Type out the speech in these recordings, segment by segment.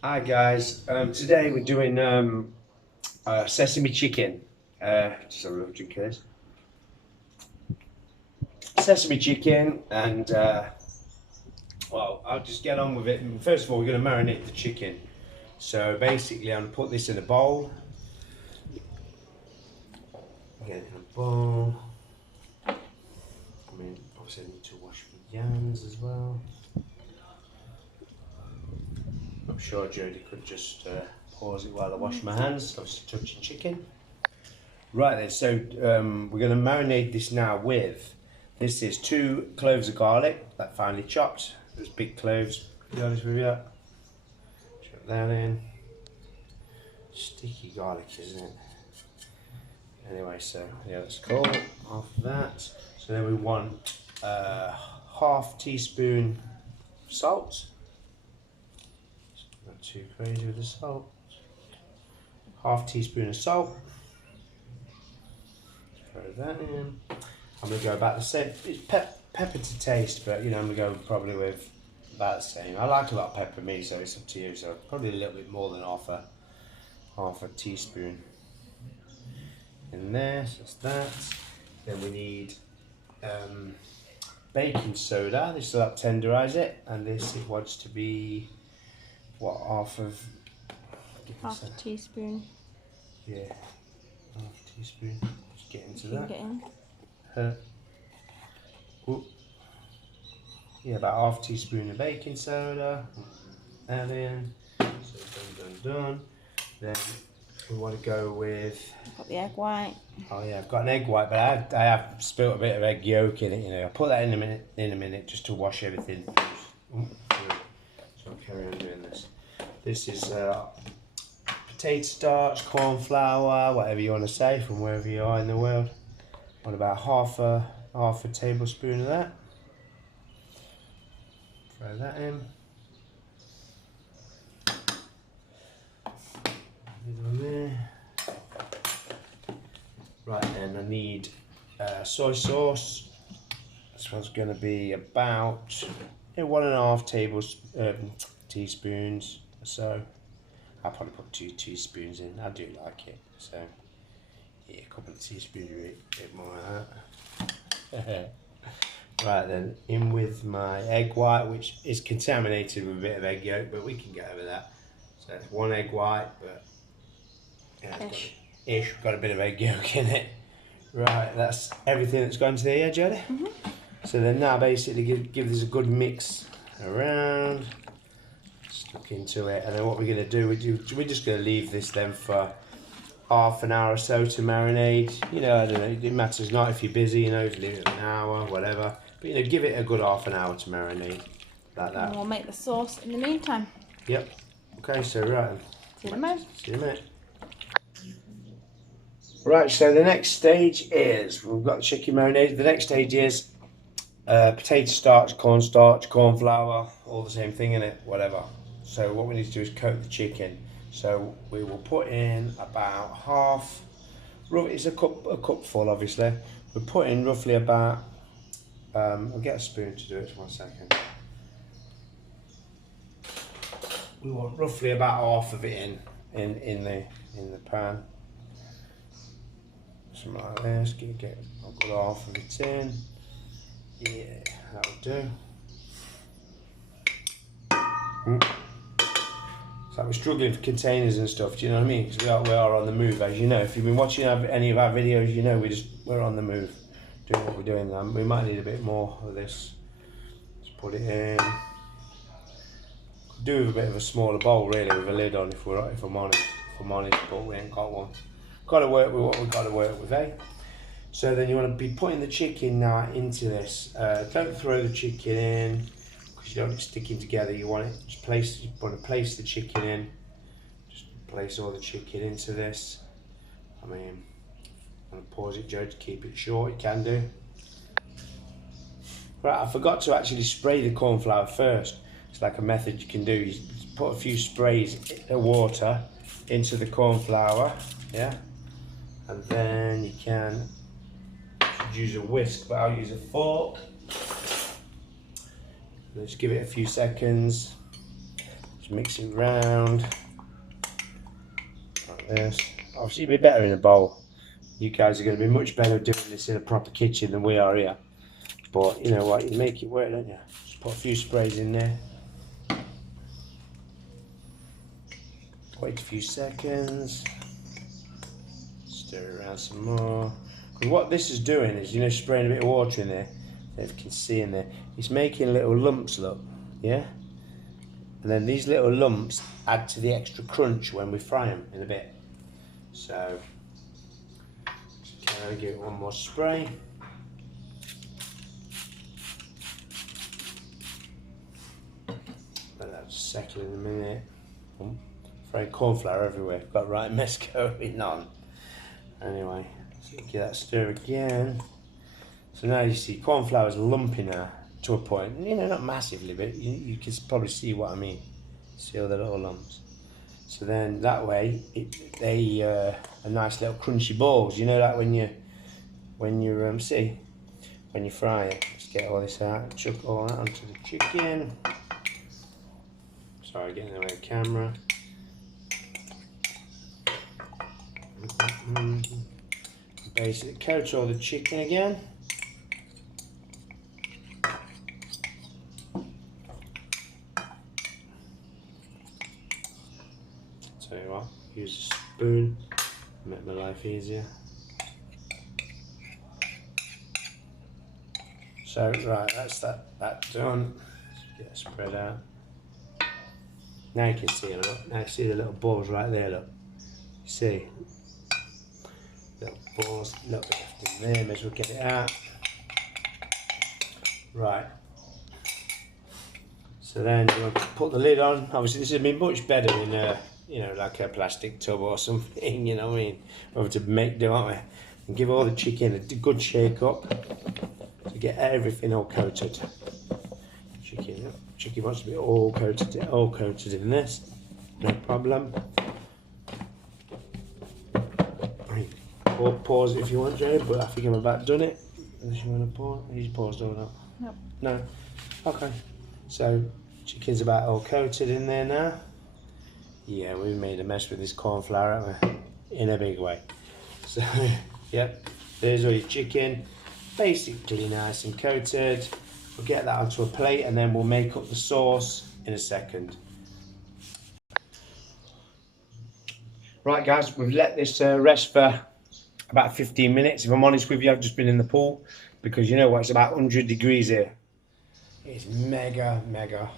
Hi guys, today we're doing sesame chicken. Just have a little drink of this. Sesame chicken, and well, I'll just get on with it. First of all, we're going to marinate the chicken. So basically, I'm going to put this in a bowl. Get it in a bowl. I mean, obviously, I need to wash my hands as well. I'm sure Jodie could just pause it while I wash my hands. Obviously, touching chicken. Right then, so we're going to marinate this now with, this is 2 cloves of garlic, that finely chopped. Those big cloves, to be honest with you. Chuck that in. Sticky garlic, isn't it? Anyway, so yeah, that's cool. After that, so then we want half teaspoon salt. Not too crazy with the salt. Half teaspoon of salt. Throw that in. I'm going to go about the same. It's pepper to taste, but you know, I'm going to go probably with about the same. I like a lot of pepper, me, so it's up to you. So probably a little bit more than half a teaspoon in there. So that's that. Then we need baking soda. This will help tenderise it, and this it wants to be what, half a teaspoon. Yeah, half a teaspoon. Just get into that. Get in. Yeah, about half teaspoon of baking soda. Add in. So done. Then we want to go with. I've got the egg white. Oh yeah, I've got an egg white, but I have spilt a bit of egg yolk in it. You know, I'll put that in a minute, just to wash everything. So I'll carry on doing this. This is potato starch, corn flour, whatever you want to say, from wherever you are in the world. Want about half a tablespoon of that. Throw that in. There. Right then, I need soy sauce. This one's going to be about 1.5 teaspoons or so. I'll probably put 2 teaspoons in. I do like it, so yeah, a couple of teaspoons, a bit more like that. Right then, in with my egg white, which is contaminated with a bit of egg yolk, but we can get over that. So it's 1 egg white, but yeah, ish, got a bit of egg yolk in it. Right, that's everything that's gone to the air, Jodie. So then now basically give this a good mix around, stuck into it, and then what we're going to do, we're just going to leave this then for half an hour or so to marinate. You know, I don't know, it matters not if you're busy, you know, if you leave it an hour, whatever. But you know, give it a good half an hour to marinate, like that. And we'll make the sauce in the meantime. Yep. Okay, so right. See you in a minute. See you in a minute. Right, so the next stage is, we've got the chicken marinade. The next stage is potato starch, cornstarch, corn flour, all the same thing in it, whatever. So what we need to do is coat the chicken. So we will put in about half, it's a cup full obviously. We'll put in roughly about, I'll get a spoon to do it for 1 second. We want roughly about half of it in the pan. Something like this, get a good half of it in. Yeah, that'll do. So we're struggling for containers and stuff, do you know what I mean? Because we are on the move, as you know. If you've been watching any of our videos, you know we're on the move, doing what we're doing. We might need a bit more of this. Let's put it in. Could do with a bit of a smaller bowl, really, with a lid on, if I'm honest, but we ain't got one. Got to work with what we've got to work with, eh? So then you want to be putting the chicken now into this. Don't throw the chicken in, because you don't want it sticking together. You want to place the chicken in. Just place all the chicken into this. I mean, I'm going to pause it, Joe, to keep it short. You can do. Right, I forgot to actually spray the corn flour first. It's like a method you can do. You put a few sprays of water into the corn flour, yeah, and then you can use a whisk, but I'll use a fork. Let's give it a few seconds. Just mix it round like this. Obviously it'd be better in a bowl. You guys are going to be much better doing this in a proper kitchen than we are here. But you know what, you make it work, don't you? Just put a few sprays in there. Wait a few seconds. Stir it around some more. And what this is doing is, you know, spraying a bit of water in there. If you can see in there, it's making little lumps, look, yeah? And then these little lumps add to the extra crunch when we fry them in a bit. So, can I give it one more spray? Let that settle in a minute. Afraid corn flour everywhere. Got the right mess going on. Anyway, so give that stir again. So now you see corn flour is lumpy now to a point. You know, not massively, but you can probably see what I mean. See all the little lumps. So then that way, they are nice little crunchy balls. You know that when you fry it. Just get all this out, chuck all that onto the chicken. Sorry, getting in the way of the camera. Basically coat all the chicken again. Tell you what, use a spoon, make my life easier. So right, that's that done. Let's get it spread out. Now you can see it, look. Now you see the little balls right there, look. You see? Little balls, a little bit left in there, may as well get it out. Right. So then you want to put the lid on. Obviously this would be much better in a, you know, like a plastic tub or something, you know what I mean? Over to make do, aren't we? And give all the chicken a good shake up to get everything all coated. Chicken wants to be all coated in this, no problem. Or pause it if you want, Jay, but I think I'm about done it. Unless you want to pause. He's paused or not? Nope. No? Okay. So, chicken's about all coated in there now. Yeah, we've made a mess with this corn flour, haven't we? In a big way. So, yep, there's all your chicken. Basically nice and coated. We'll get that onto a plate and then we'll make up the sauce in a second. Right guys, we've let this rest for about 15 minutes. If I'm honest with you, I've just been in the pool because you know what, it's about 100 degrees here. It's mega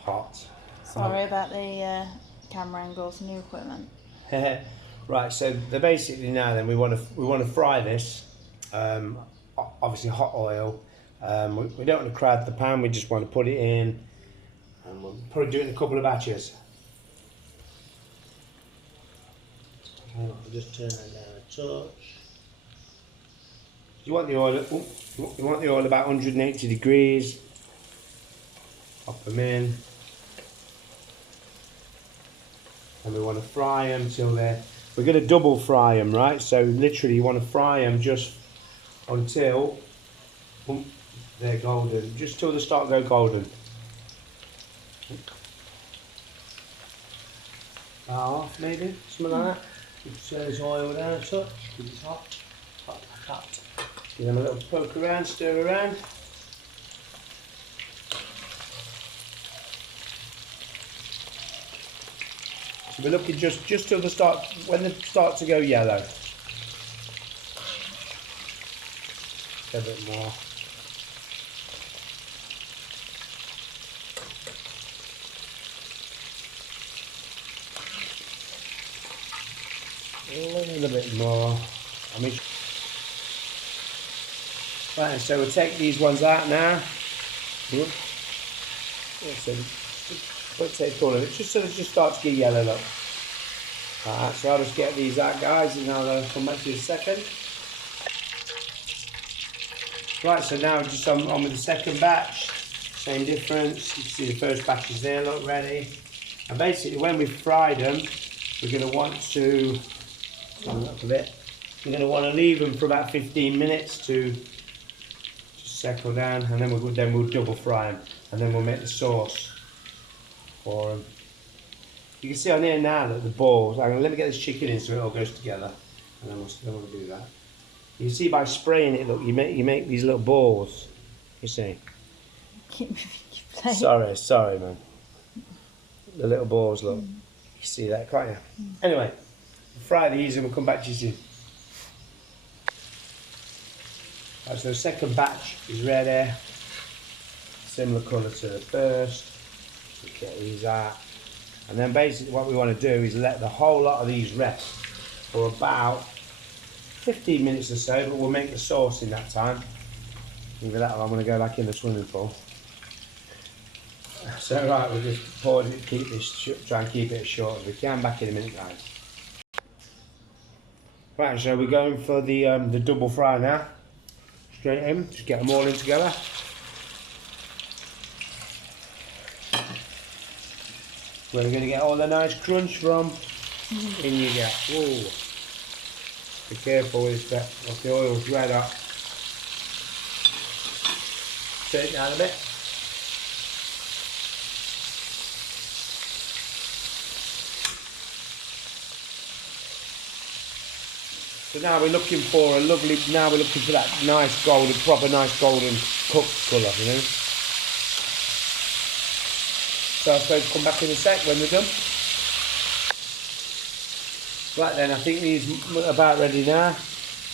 hot. Sorry about the camera angles, new equipment. Right, so they're basically now then we want to fry this. Obviously hot oil. We don't want to crowd the pan. We just want to put it in, and we'll probably do it in a couple of batches. I'll just turn that down a touch. You want the oil? You want the oil about 180 degrees. Pop them in, and we want to fry them till they're. We're going to double fry them, right? So literally, you want to fry them just until they're golden, just till they start to go golden. Half maybe, something like that. Just turn this oil down a touch because it's hot. Hot. Give them a little poke around, stir around. So we're looking just till they start, when they start to go yellow. A bit more. A little bit more. Right, so we'll take these ones out now. So, what's they call it? Just so they just start to get yellow, look. Alright, so I'll just get these out, guys, and I'll come back to you in a second. Right, so now just on with the second batch. Same difference. You can see the first batch is there, look, ready. And basically, when we've fried them, we're going to want to. Up a bit. We're going to want to leave them for about 15 minutes to just settle down, and then we'll double fry them, and then we'll make the sauce for them. You can see on here now that the balls. Let me get this chicken in so it all goes together, and then we'll do that. You can see by spraying it. Look, you make these little balls. You see. Keep playing. Sorry, man. The little balls. Look. You see that, can't you? Anyway, fry these and we'll come back to you soon. Right, so the second batch is ready. Similar colour to the first. So get these out. And then basically what we want to do is let the whole lot of these rest for about 15 minutes or so, but we'll make the sauce in that time. Either that or I'm going to go back in the swimming pool. So right, we'll just pause it, try and keep it as short as we can. Back in a minute, guys. Right, so we're going for the double fry now. Straight in, just get them all in together. Where we're going to get all the nice crunch from. In you get. Whoa. Be careful with that, if the oil's red up. Turn it down a bit. So now we're looking for a lovely, that nice golden, proper nice golden cooked colour, you know. So I suppose come back in a sec when we're done. Right then, I think these are about ready now.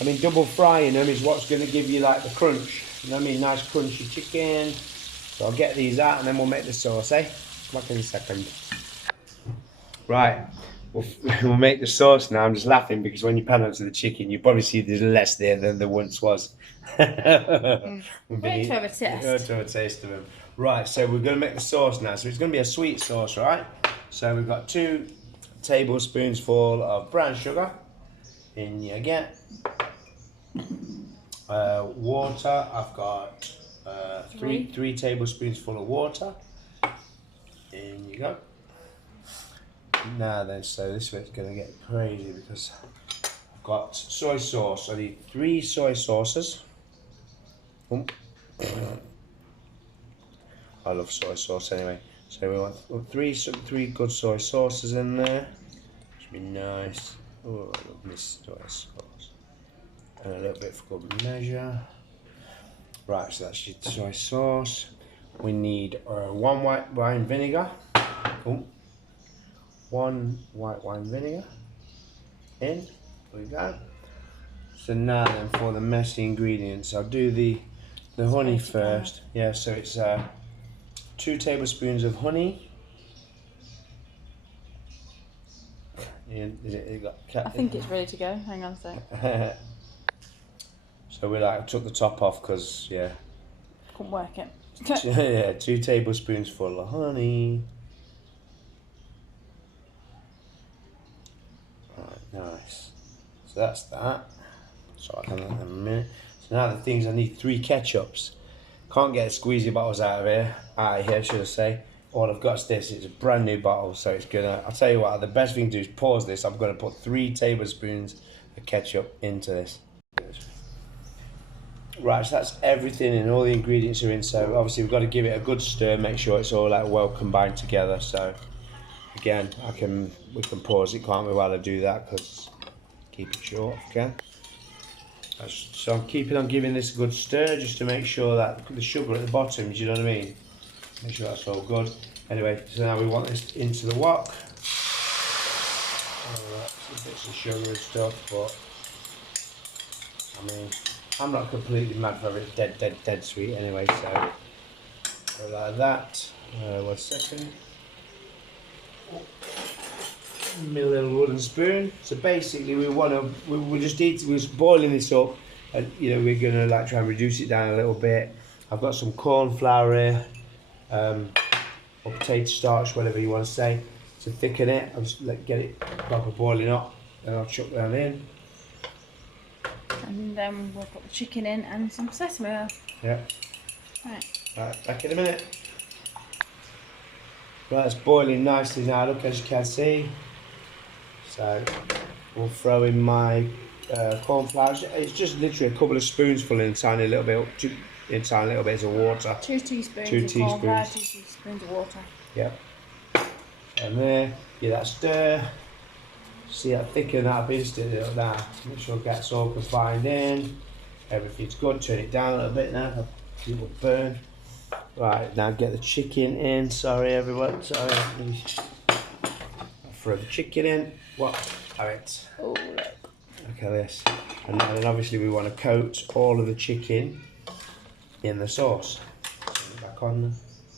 I mean, double frying them is what's going to give you like the crunch. You know what I mean? Nice crunchy chicken. So I'll get these out and then we'll make the sauce, eh? Come back in a second. Right. We'll make the sauce now. I'm just laughing because when you pan onto the chicken, you probably see there's less there than there once was. Wait to have a test. To have a taste of them. Right, so we're going to make the sauce now. So it's going to be a sweet sauce, right? So we've got 2 tablespoons full of brown sugar. In you get. Water. I've got 3 tablespoons full of water. In you go. Now then, so this bit's going to get crazy because I've got soy sauce. I need 3 soy sauces. I love soy sauce anyway. So we want 3 good soy sauces in there. Should be nice. Oh, I love this soy sauce. And a little bit for good measure. Right, so that's your soy sauce. We need 1 white wine vinegar. Cool. 1 white wine vinegar in. There we go. So now then for the messy ingredients, I'll do the honey first. Yeah, so it's 2 tablespoons of honey. I think it's ready to go. Hang on a sec. So we took the top off because Couldn't work it. Yeah, 2 tablespoons full of honey. Nice. So that's that. So I can in a minute. So now the things I need 3 ketchups. Can't get squeezy bottles out of here, should I say. All I've got is this. It's a brand new bottle, so it's gonna. I'll tell you what. The best thing to do is pause this. I'm gonna put 3 tablespoons of ketchup into this. Right, so that's everything, and all the ingredients are in. So obviously we've got to give it a good stir, make sure it's all well combined together. So. Again, we can pause it, can't we, while I do that, because keep it short, okay? So I'm keeping on giving this a good stir, just to make sure that the sugar at the bottom, do you know what I mean? Make sure that's all good. Anyway, so now we want this into the wok. Alright, some bits of sugar and stuff, but I mean, I'm not completely mad for it, dead sweet anyway, so like that. 1 second. My little wooden spoon. So basically, we're boiling this up, and we're gonna try and reduce it down a little bit. I've got some corn flour here, or potato starch, whatever you want to say, to thicken it. I'll just get it proper boiling up, and I'll chuck that in. And then we'll put the chicken in and some sesame oil. Yeah. Right, back in a minute. Right, it's boiling nicely now, look, as you can see. So we'll throw in my corn flour. It's just literally a couple of spoonsful in a tiny little bit of water. 2 teaspoons 2 of corn flour, teaspoons. 2 teaspoons of water. Yep. And there, give that a stir. See that thicken that up instantly like that. Make sure it gets all confined in. Everything's good. Turn it down a little bit now. It will burn. Right, now get the chicken in. Sorry everyone, sorry. I'll throw the chicken in. What? Alright. Oh, look. Look at this. And then obviously we want to coat all of the chicken in the sauce. Turn it back on.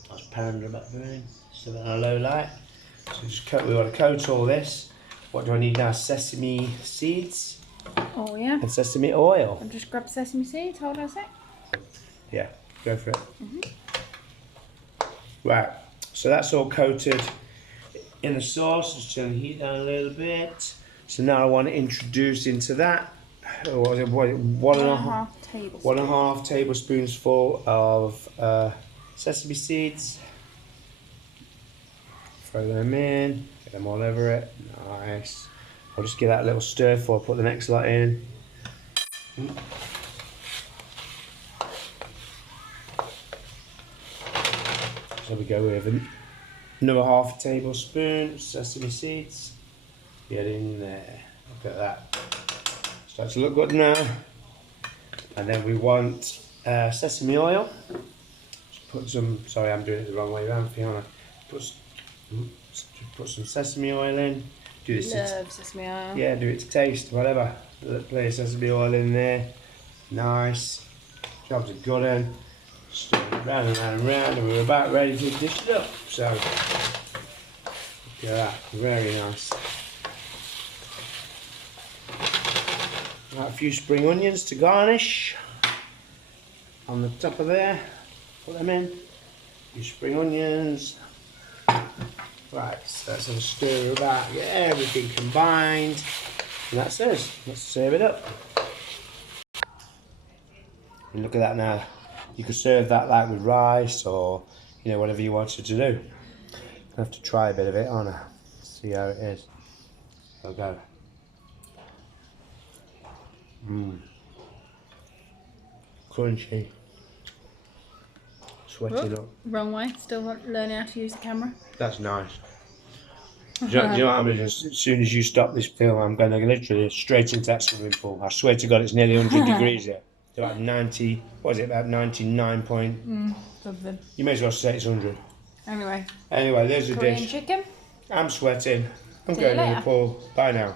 That's pound about burning. Still on a low light. So just coat, we want to coat all this. What do I need now? Sesame seeds. Oh yeah. And sesame oil. I've just grabbed sesame seeds. Hold on a sec. Yeah, go for it. Right, so that's all coated in the sauce. Just turn the heat down a little bit. So now I want to introduce into that, what is it, one and a half tablespoons full of sesame seeds. Throw them in, get them all over it. Nice. I'll just give that a little stir before I put the next lot in. So we go with another half tablespoon of sesame seeds. Get in there. Look at that. Starts to look good now. And then we want sesame oil. Just put some. Sorry, I'm doing it the wrong way around, Fiona. Put some sesame oil in. Do this. Love sesame oil. Yeah, do it to taste, whatever. Play sesame oil in there. Nice. Jobs are good in. Stir it round and round and round, and we're about ready to dish it up. So, look at that, very nice. Right, a few spring onions to garnish on the top of there. Put them in. A few spring onions. Right, so let's have a stir about, get everything combined. And that's it. Let's serve it up. And look at that now. You could serve that like with rice or, you know, whatever you wanted to do. I have to try a bit of it, aren't I? See how it is. I'll go. Crunchy. Sweating up. Wrong way. Still learning how to use the camera. That's nice. Do you know what I'm doing? As soon as you stop this film, I'm going to literally straight into that swimming pool. I swear to God, it's nearly 100 degrees there. It's about 90, what is it, about 99 point? Something. You may as well say it's 100. Anyway, Anyway, there's the Korean dish. chicken. I'm sweating. I'm See you going in the later. pool. Bye now.